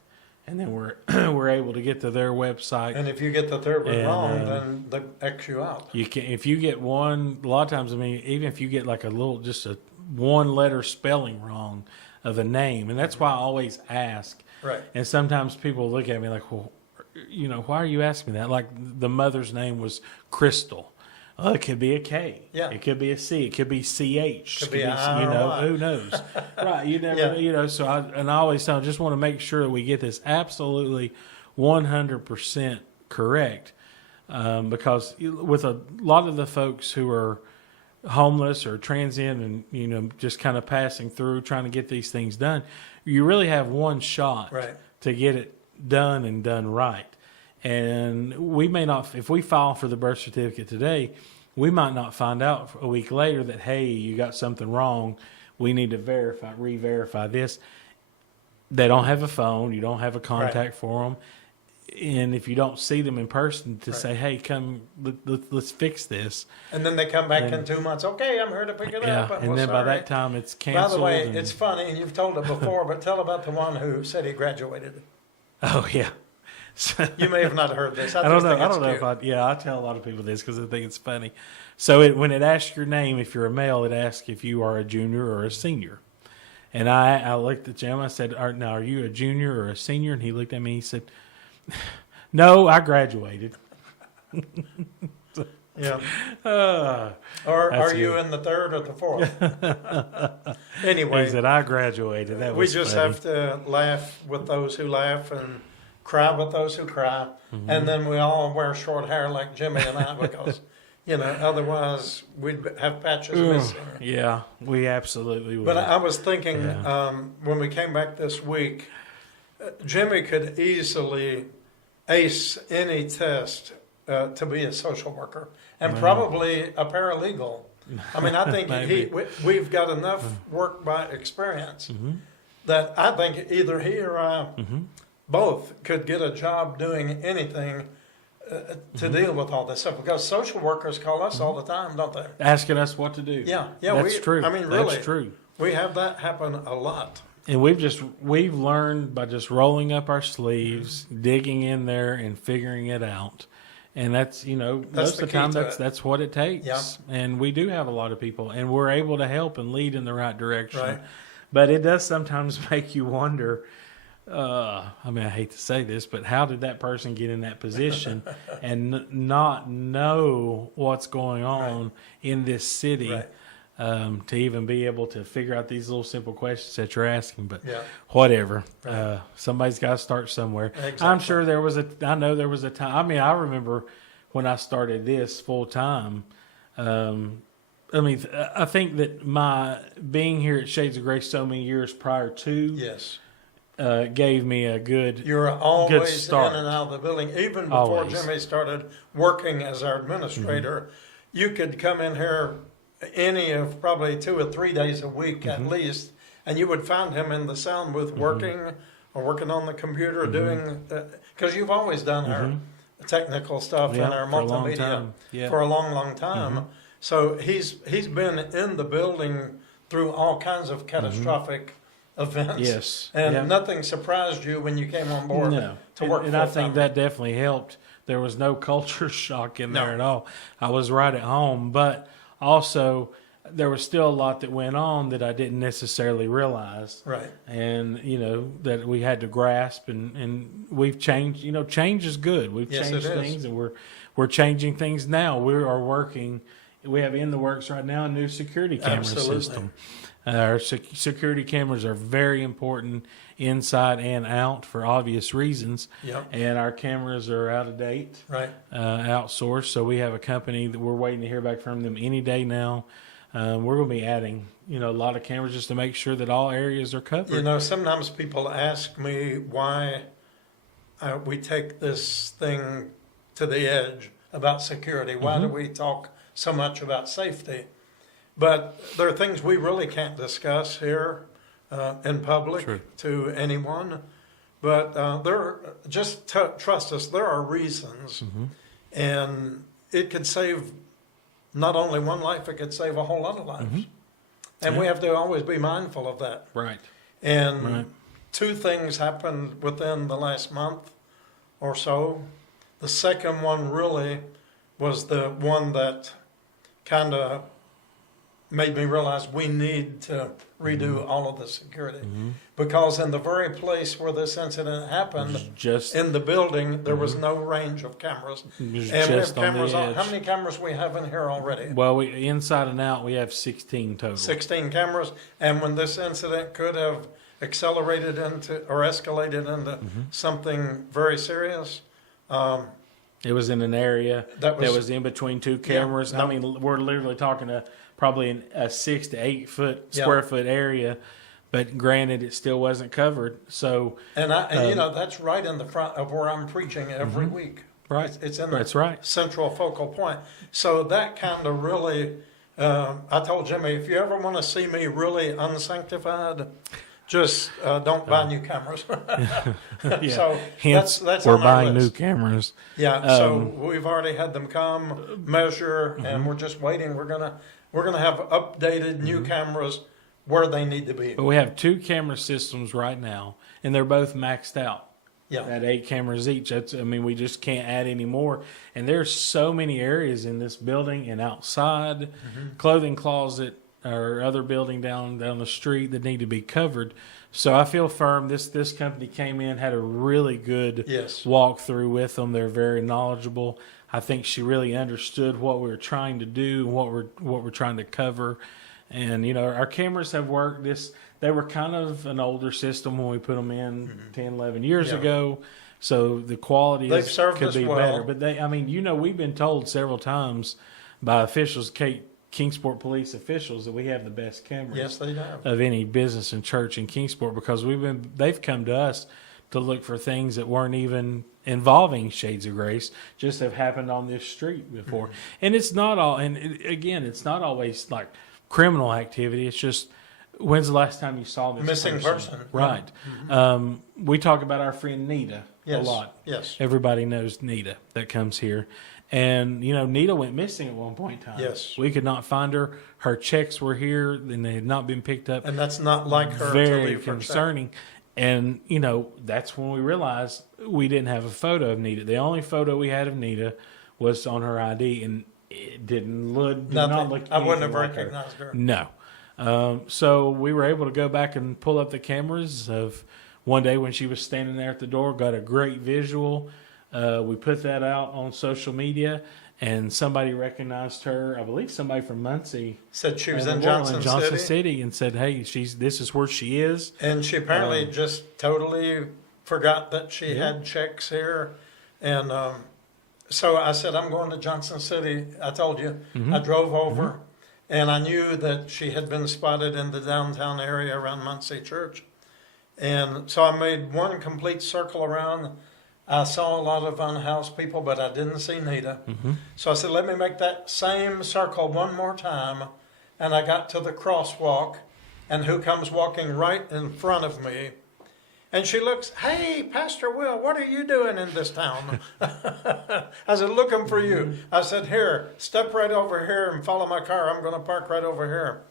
and then we're able to get to their website. And if you get the third one And, wrong, then they X you out. You can, if you get one, a lot of times, I mean, even if you get like just a one letter spelling wrong of a name, and that's why I always ask. Right. And sometimes people look at me like, well, why are you asking that? Like the mother's name was Crystal. Well, it could be a K. Yeah. It could be a C. It could be CH. Could be a I or Y. Who knows? Right. You never, Yeah. So I always tell, I just want to make sure that we get this absolutely 100% correct. Because with a lot of the folks who are homeless or transient and, just kind of passing through, trying to get these things done, you really have one shot Right. to get it done and done right. And we may not, if we file for the birth certificate today, we might not find out a week later that, hey, you got something wrong. We need to re-verify this. They don't have a phone. You don't have a contact Right. for them. And if you don't see them in person to say, hey, come, let's fix this. And then they come back in 2 months. Okay, I'm here to pick it up. And Well, then by sorry. that time it's canceled. By the way, and- it's funny, and you've told it before, but tell about the one who said he graduated. Oh, yeah. So, You may have not heard this. I don't just know. think I it's don't know cute. if I tell a lot of people this because I think it's funny. So when it asks your name, if you're a male, it asks if you are a junior or a senior. And I looked at Jim. I said, now, are you a junior or a senior? And he looked at me. He said, no, I graduated. Yeah. Uh, Or That's are you good. in the third or the fourth? he Anyway, said, I graduated. That we was just funny. have to laugh with those who laugh and cry with those who cry. Mm-hmm. And then we all wear short hair like Jimmy and I because, otherwise we'd have patches missing. Yeah, we absolutely would. But I was thinking Yeah. when we came back this week, Jimmy could easily ace any test to be a social worker and probably a paralegal. I mean, I think Maybe. we've got enough work by experience that I think either he or I both could get a job doing anything to deal with all this stuff because social workers call us all the time, don't they? Asking us what to do. Yeah, That's true. I mean, really, That's true. we have that happen a lot. And we've learned by just rolling up our sleeves, digging in there, and figuring it out. And that's most the of the time key to it. that's what it takes. Yeah. And we do have a lot of people, and we're able to help and lead in the right direction. Right. But it does sometimes make you wonder. I mean, I hate to say this, but how did that person get in that position and not know what's going on in this city? Right. To even be able to figure out these little simple questions that you're asking, but Yeah. whatever. Right. Somebody's got to start somewhere. Exactly. I'm sure I know there was a time. I mean, I remember when I started this full time. I think that my being here at Shades of Grace so many years prior to Yes. gave me a good. You're always in start. and out of the building. Even before Always. Jimmy started working as our administrator, you could come in here any of probably 2 or 3 days a week at least, and you would find him in the sound booth working or working on the computer doing, because you've always done our technical stuff Yeah, and our for a long multimedia time. Yeah. for a long, long time. So he's been in the building through all kinds of catastrophic events. Yes. And Yeah. nothing surprised you when you came on board No. to work and I full-time. think that definitely helped. There was no culture shock in there No. at all. I was right at home, but also there was still a lot that went on that I didn't necessarily realize. Right. And, that we had to grasp and we've changed, change is good. We've Yes, changed it is. things and we're changing things now. We are working, we have in the works right now a new security camera Absolutely. system. Our security cameras are very important inside and out for obvious reasons. Yep. And our cameras are out of date, Right. outsourced. So we have a company that we're waiting to hear back from them any day now. We're going to be adding, a lot of cameras just to make sure that all areas are covered. Sometimes people ask me why we take this thing to the edge about security. Why do we talk so much about safety? But there are things we really can't discuss here in public True. to anyone. But trust us, there are reasons. And it could save not only one life, it could save a whole lot of lives. And we have to always be mindful of that. Right. And Right. two things happened within the last month or so. The second one really was the one that kind of made me realize we need to redo all of the security. Because in the very place where this incident happened, Just in the building, there was no range of cameras. it was And we have just on the cameras edge. how many cameras we have in here already? Well, we inside and out we have 16 total. 16 cameras. And when this incident could have accelerated into or escalated into something very serious, It was in an area That that was- was in between two cameras. no. I mean, we're literally talking probably a 6 to 8 foot Yeah. square foot area, but granted, it still wasn't covered. So and that's right in the front of where I'm preaching every week. Right. It's in the That's right. central focal point. So that kind of really, I told Jimmy, if you ever want to see me really unsanctified, just don't buy new cameras. Yeah. So Hence, that's we're on our buying new list. cameras. Yeah, so we've already had them come measure, and we're just waiting. We're gonna have updated new cameras where they need to be. But we have 2 camera systems right now, and they're both maxed out. Yeah, At 8 cameras each. We just can't add any more. And there's so many areas in this building and outside, clothing closet or other building down the street that need to be covered. So I feel firm. This company came in, had a really good Yes. walkthrough with them. They're very knowledgeable. I think she really understood what we were trying to do, what we're trying to cover. And our cameras have worked. They were kind of an older system when we put them in 10, 11 years Yeah. ago. So the quality They've served could us be well. better. But we've been told several times by officials, Kingsport police officials, that we have the best cameras yes, they have. of any business and church in Kingsport, because they've come to us to look for things that weren't even involving Shades of Grace, just have happened on this street before. And it's not all, it's not always like criminal activity. It's just, when's the last time you saw this Missing person. Right. We talk about our friend Nita Yes. a lot. Yes. Everybody knows Nita that comes here. And, Nita went missing at one point in time. Yes. We could not find her. Her checks were here and they had not been picked up. And that's not like her to Very leave her check. concerning. And, that's when we realized we didn't have a photo of Nita. The only photo we had of Nita was on her ID, and it did not Nothing. look I wouldn't anything have like her. recognized her. No. So we were able to go back and pull up the cameras of one day when she was standing there at the door, got a great visual. We put that out on social media, and somebody recognized her. I believe somebody from Muncie. Said she was in Johnson Johnson City. City, and said, "Hey, this is where she is." And she apparently just totally forgot that she had checks here. And so I said, I'm going to Johnson City. I told you. I drove over, and I knew that she had been spotted in the downtown area around Muncie Church. And so I made one complete circle around. I saw a lot of unhoused people, but I didn't see Nita. So I said, let me make that same circle one more time. And I got to the crosswalk, and who comes walking right in front of me? And she looks, hey, Pastor Will, what are you doing in this town? I said, looking for you. I said, here, step right over here and follow my car. I'm going to park right over here.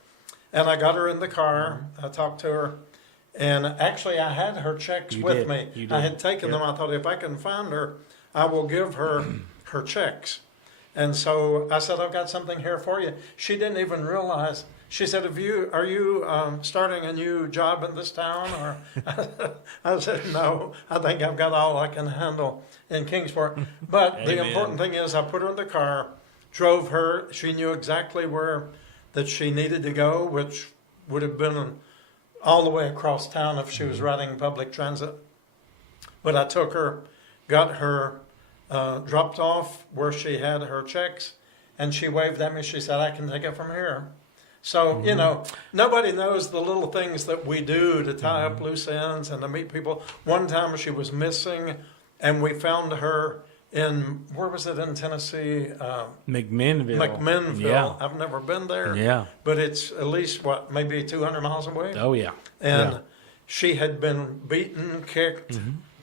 And I got her in the car. I talked to her. And actually, I had her checks You with did. me. You I did. had taken them. I thought, if I can find her, I will give her her checks. And so I said, I've got something here for you. She didn't even realize. She said, are you starting a new job in this town? Or I said, no, I think I've got all I can handle in Kingsport. But the Amen. important thing is I put her in the car, drove her. She knew exactly where that she needed to go, which would have been all the way across town if she was riding public transit. But I took her, got her dropped off where she had her checks, and she waved at me. She said, I can take it from here. So, nobody knows the little things that we do to tie up loose ends and to meet people. One time she was missing, and we found her where was it in Tennessee? McMinnville. McMinnville. Yeah. I've never been there. Yeah. But it's at least, maybe 200 miles away? Oh, yeah. And Yeah. she had been beaten, kicked,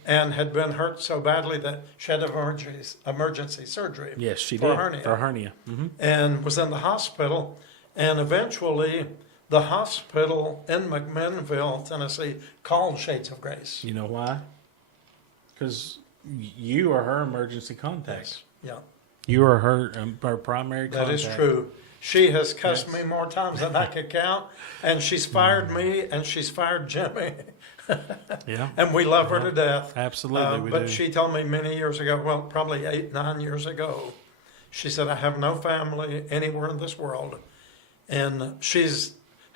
and had been hurt so badly that she had emergency surgery. Yes, she for did. hernia. For hernia. And was in the hospital. And eventually, the hospital in McMinnville, Tennessee, called Shades of Grace. You know why? Because you are her emergency contact. Yeah, You are her primary that contact. is true. She has cussed me more times than I could count, and she's fired me, and she's fired Jimmy, Yeah. and we love her to death. Absolutely, we But do. she told me many years ago, well, probably 8, 9 years ago, she said, I have no family anywhere in this world. And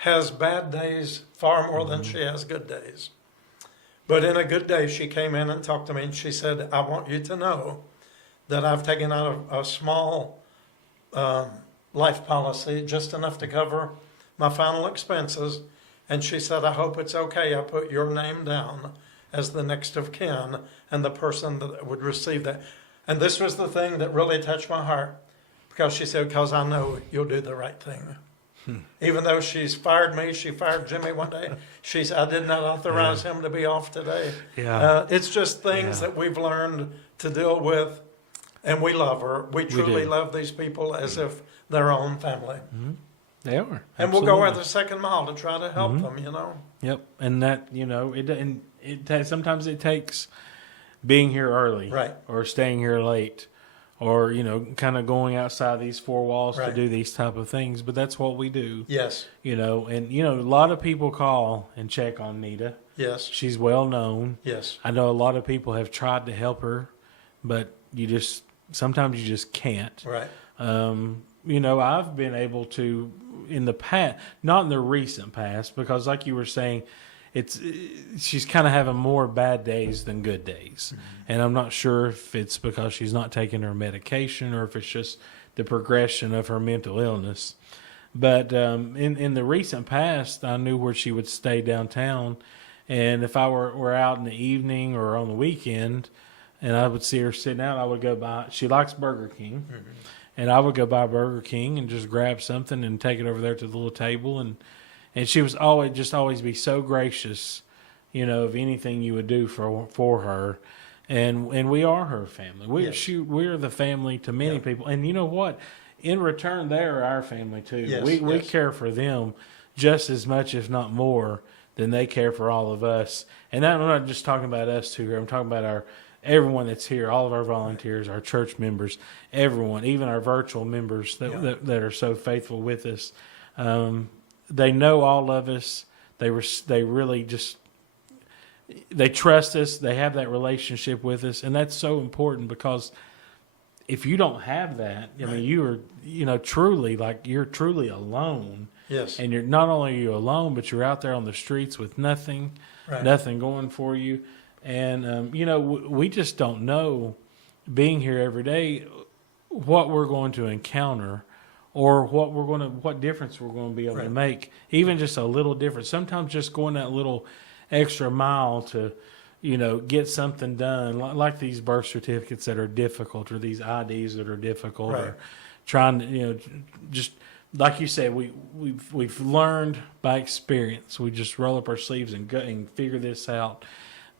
has bad days far more than she has good days. But in a good day, she came in and talked to me, and she said, I want you to know that I've taken out a small life policy, just enough to cover my final expenses. And she said, I hope it's okay. I put your name down as the next of kin and the person that would receive that. And this was the thing that really touched my heart, because she said, because I know you'll do the right thing. Even though she's fired me, she fired Jimmy one day. She said, I did not authorize him to be off today. Yeah. It's just things that we've learned to deal with, and we love her. We truly do. love these people as if they're our own family. They are. And we'll go Absolutely. the second mile to try to help them, Yep. And that, sometimes it takes being here early. Right. Or staying here late. Or, kind of going outside these four walls to Right. do these type of things. But that's what we do. Yes, And, a lot of people call and check on Nita. yes, She's well known. yes, I know a lot of people have tried to help her, but sometimes you just can't. right, I've been able to in the past, not in the recent past, because like you were saying, she's kind of having more bad days than good days. And I'm not sure if it's because she's not taking her medication or if it's just the progression of her mental illness. But in the recent past, I knew where she would stay downtown. And if I were out in the evening or on the weekend and I would see her sitting out, I would go by. She likes Burger King. And I would go by Burger King and just grab something and take it over there to the little table. And she was always be so gracious, of anything you would do for her. And we are her family. We're the family to many people. And you know what? In return, they are our family too. Yes, We care for them just as much, if not more, than they care for all of us. And I'm not just talking about us two here. I'm talking about everyone that's here, all of our volunteers, our church members, everyone, even our virtual members that are so faithful with us. They know all of us. They really they trust us. They have that relationship with us, and that's so important, because if you don't have that, I mean, you are, truly, you're truly alone. yes, And you're not only are you alone, but you're out there on the streets with nothing going for you. And, we just don't know, being here every day, what we're going to encounter or what difference we're going to be able to make. Even just a little difference. Sometimes just going that little extra mile to, get something done, like these birth certificates that are difficult, or these IDs that are difficult, or trying to, just like you said, we've learned by experience. We just roll up our sleeves and go and figure this out.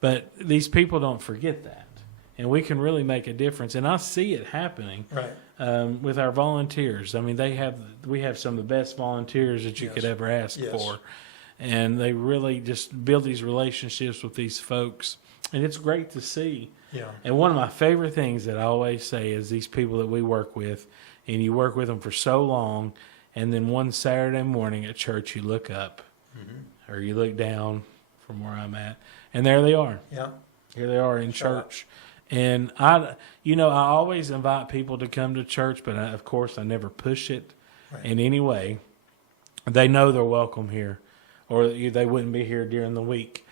But these people don't forget that, and we can really make a difference. And I see it happening with our volunteers. I mean, we have some of the best volunteers that you could ever ask for, and they really just build these relationships with these folks, and it's great to see. yeah, And one of my favorite things that I always say is these people that we work with, and you work with them for so long, and then one Saturday morning at church you look up, or you look down from where I'm at, and there they are. yeah, Here they are in church. And I always invite people to come to church, but of course I never push it in any way. They know they're welcome here, or they wouldn't be here during the week.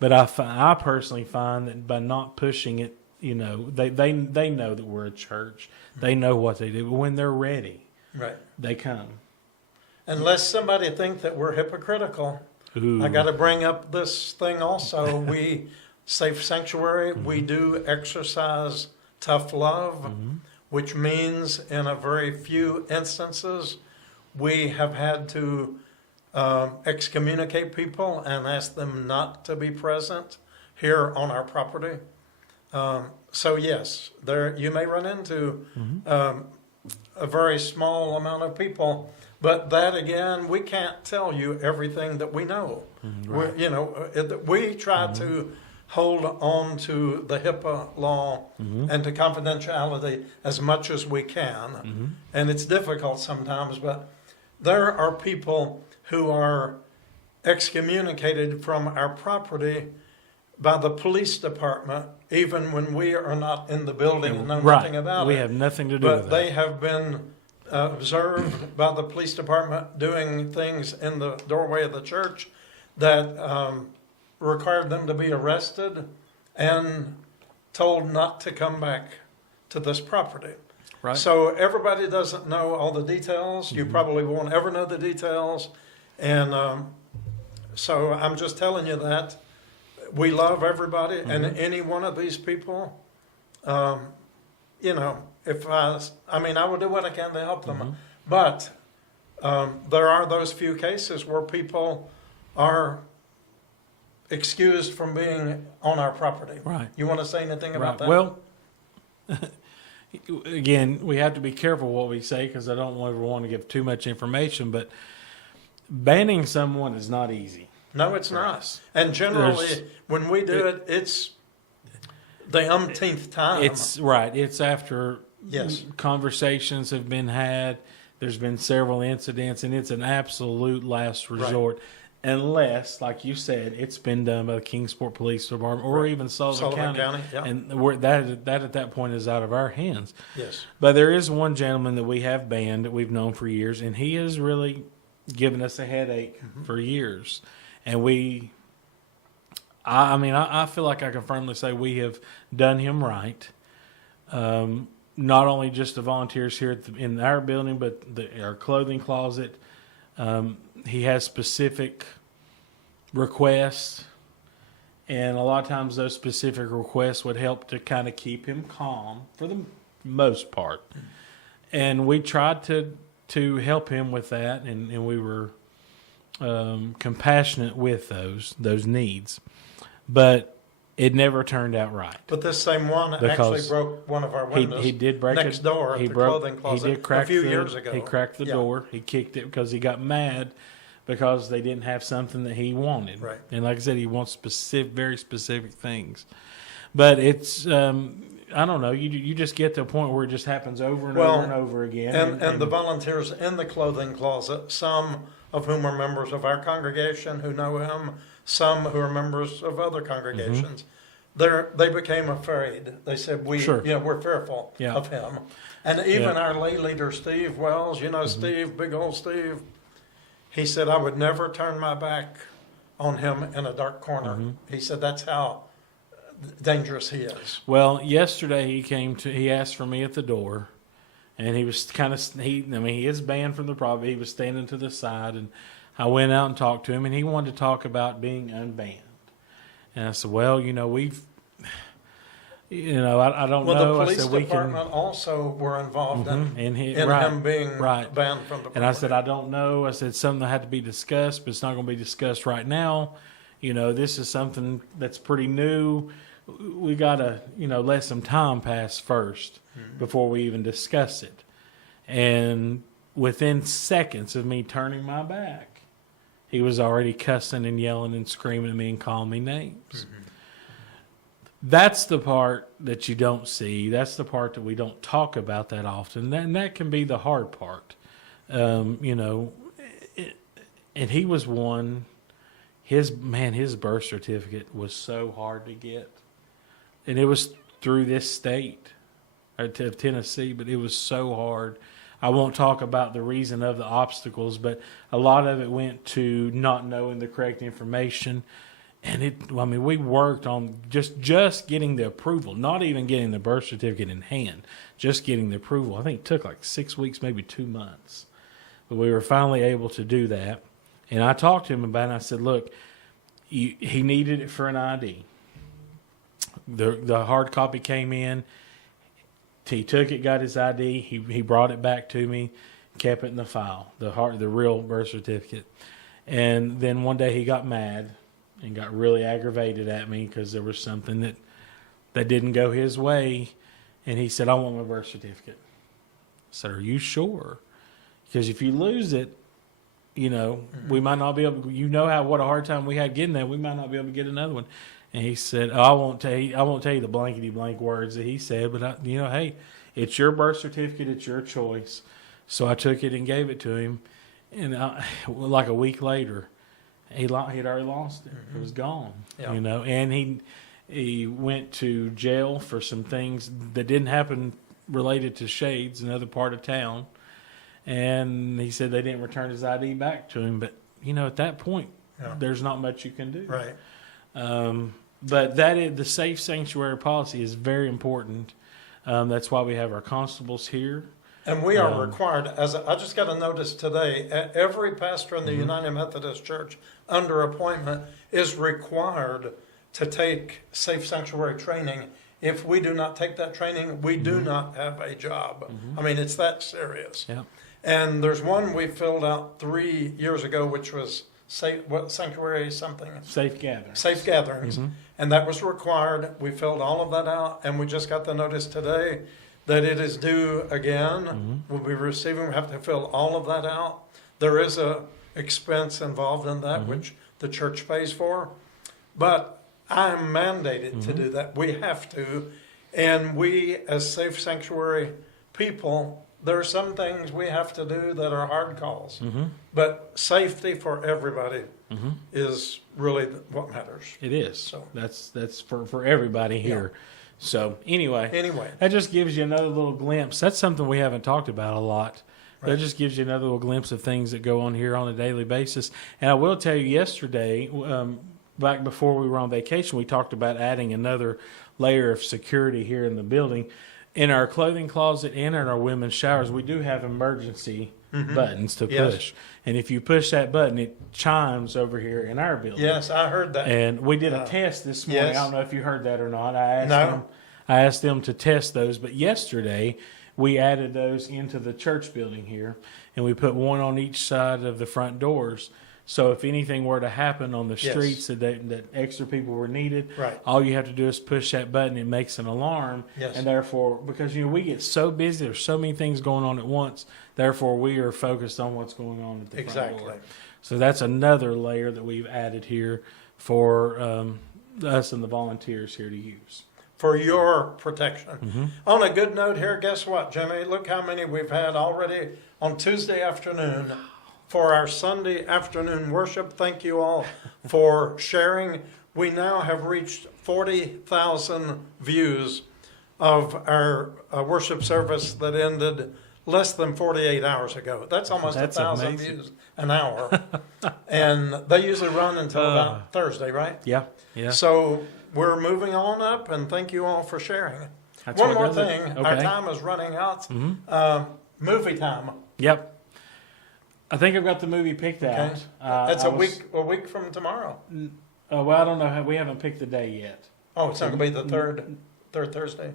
But I personally find that by not pushing it, they know that we're a church. They know what they do. But when they're ready, they come. Unless somebody think that we're hypocritical. Ooh. I got to bring up this thing also. We, Safe Sanctuary, we do exercise tough love, which means in a very few instances we have had to excommunicate people and ask them not to be present here on our property. So yes, there you may run into a very small amount of people, but that again, we can't tell you everything that we know. Right. We try to hold on to the HIPAA law and to confidentiality as much as we can, and it's difficult sometimes. But there are people who are excommunicated from our property by the police department, even when we are not in the building and know nothing about We it. have nothing to do But with they that. have been observed by the police department doing things in the doorway of the church that required them to be arrested and told not to come back to this property. Right. So everybody doesn't know all the details. You probably won't ever know the details. And so I'm just telling you that we love everybody, and any one of these people, if I mean, I will do what I can to help them. But there are those few cases where people are excused from being on our property. Right. You want to say anything about that? Well, again, we have to be careful what we say because I don't ever want to give too much information, but banning someone is not easy. No, it's not. And generally, when we do it, it's the umpteenth time. It's right. It's after Yes. conversations have been had. There's been several incidents, and it's an absolute last resort. Unless, like you said, it's been done by the Kingsport Police Department or even Sullivan County. Yeah. And that at that point is out of our hands. Yes. But there is one gentleman that we have banned that we've known for years, and he has really given us a headache for years. And I feel like I can firmly say we have done him right. Not only just the volunteers here in our building, but our clothing closet. He has specific requests, and a lot of times those specific requests would help to kind of keep him calm for the most part. And we tried to help him with that, and we were compassionate with those needs, but it never turned out right. But this same one actually Because broke one of our windows. He did break next door at he the broke, clothing closet he did crack a few the, years ago. He cracked the Yeah. door. He kicked it because he got mad because they didn't have something that he wanted. Right. And like I said, he wants very specific things. But it's I don't know. You just get to a point where it just happens over and over and over again. And the volunteers in the clothing closet, some of whom are members of our congregation who know him, some who are members of other congregations, they became afraid. They said, we're fearful Yeah. of him. And even Yeah. our lay leader, Steve Wells, Steve, big old Steve, he said, I would never turn my back on him in a dark corner. He said, that's how dangerous he is. Well, yesterday he asked for me at the door, and he was he is banned from the property. He was standing to the side, and I went out and talked to him, and he wanted to talk about being unbanned. And I said, well, I don't know. Well, the police I said, department also were involved in right, him being right. banned from the property. And I said, I don't know. I said, something that had to be discussed, but it's not going to be discussed right now. This is something that's pretty new. We got to, let some time pass first before we even discuss it. And within seconds of me turning my back, he was already cussing and yelling and screaming at me and calling me names. That's the part that you don't see. That's the part that we don't talk about that often. And that can be the hard part. And he was one. His birth certificate was so hard to get. And it was through this state of Tennessee, but it was so hard. I won't talk about the reason of the obstacles, but a lot of it went to not knowing the correct information. And we worked on just getting the approval, not even getting the birth certificate in hand, just getting the approval. I think it took like 6 weeks, maybe 2 months. But we were finally able to do that. And I talked to him about it, and I said, look, he needed it for an ID. The hard copy came in. he took it, got his ID. He brought it back to me, kept it in the file, the real birth certificate. And then one day he got mad and got really aggravated at me because there was something that didn't go his way. And he said, I want my birth certificate. I said, are you sure? Because if you lose it, you know, we might not be able. You know what a hard time we had getting that. We might not be able to get another one. And he said, oh, I won't tell you the blankety blank words that he said, but hey, it's your birth certificate, it's your choice. So I took it and gave it to him, and like a week later, he'd already lost it. It was gone. Yeah. You know, and he went to jail for some things that didn't happen related to Shades, another part of town. And he said they didn't return his ID back to him. But, you know, at that point, there's not much you can do. Right. But the safe sanctuary policy is very important. That's why we have our constables here. And we are required, I just got a notice today, every pastor in the United Methodist Church under appointment is required to take safe sanctuary training. If we do not take that training, we do not have a job. I mean, it's that serious. Yeah. And there's one we filled out 3 years ago, which was sanctuary something. Safe gatherings. Safe gatherings. And that was required. We filled all of that out, and we just got the notice today that it is due again. We'll be receiving, we have to fill all of that out. There is a expense involved in that, which the church pays for. But I'm mandated to do that. We have to. And we, as safe sanctuary people, there are some things we have to do that are hard calls. But safety for everybody is really what matters. It is. So that's for everybody here. Yeah. So anyway, that just gives you another little glimpse. That's something we haven't talked about a lot. Right. That just gives you another little glimpse of things that go on here on a daily basis. And I will tell you, yesterday, back before we were on vacation, we talked about adding another layer of security here in the building. In our clothing closet and in our women's showers, we do have emergency buttons to push. And if you push that button, it chimes over here in our building. Yes, I heard that. And we did a test this morning. Yes. I don't know if you heard that or not. I asked them to test those. But yesterday, we added those into the church building here. And we put one on each side of the front doors. So if anything were to happen on the streets that extra people were needed, all you have to do is push that button. It makes an alarm. Yes. And therefore, because we get so busy, there's so many things going on at once, therefore we are focused on what's going on at the front door. So that's another layer that we've added here for us and the volunteers here to use. For your protection. On a good note here, guess what, Jimmy? Look how many we've had already on Tuesday afternoon. For our Sunday afternoon worship, thank you all for sharing. We now have reached 40,000 views of our worship service that ended less than 48 hours ago. That's almost 1,000 views an hour. And they usually run until about Thursday, right? Yeah. So we're moving on up, and thank you all for sharing. That's One more thing. Okay. Our time is running out. Movie time. Yep. I think I've got the movie picked out. That's a week from tomorrow. Well, I don't know. We haven't picked the day yet. Oh, it's not going to be the third Thursday?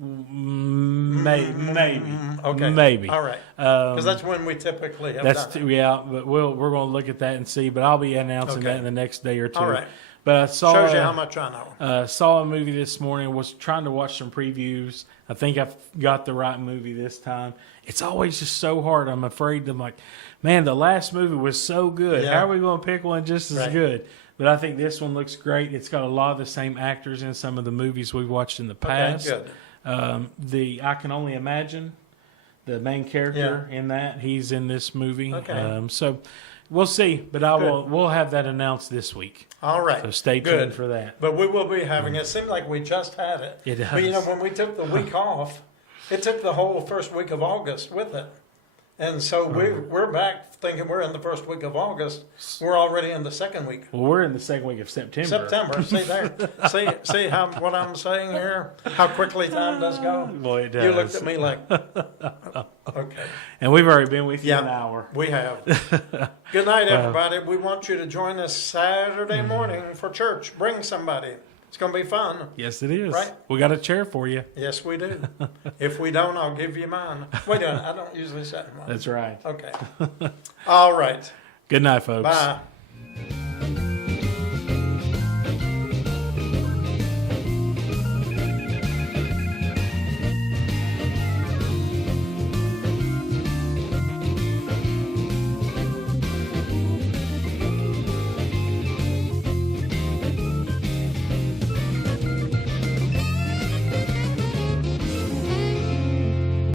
Maybe. Okay. Maybe. All right. Because that's when we typically have done it. Yeah, but we're going to look at that and see. But I'll be announcing that in the next day or two. All right. But I saw shows you how much I know. Saw a movie this morning. Was trying to watch some previews. I think I've got the right movie this time. It's always just so hard. I'm afraid I'm like, man, the last movie was so good. Yeah. How are we going to pick one just as good? But I think this one looks great. It's got a lot of the same actors in some of the movies we've watched in the past. Okay, good. I Can Only Imagine, the main character in that, he's in this movie. Okay. So we'll see, but we'll have that announced this week. All right. So stay tuned for that. But we will be having it. It seemed like we just had it. It does. But when we took the week off, it took the whole first week of August with it. And so we're back thinking we're in the first week of August. We're already in the second week. Well, we're in the second week of September. See there. see how what I'm saying here? How quickly time does go? Boy, it does. You looked at me like, okay. And we've already been with you an hour. We have. Good night, everybody. We want you to join us Saturday morning for church. Bring somebody. It's going to be fun. Yes, it is. Right. We got a chair for you. Yes, we do. If we don't, I'll give you mine. Wait a minute. I don't usually set mine. That's right. Okay. All right. Good night, folks. Bye.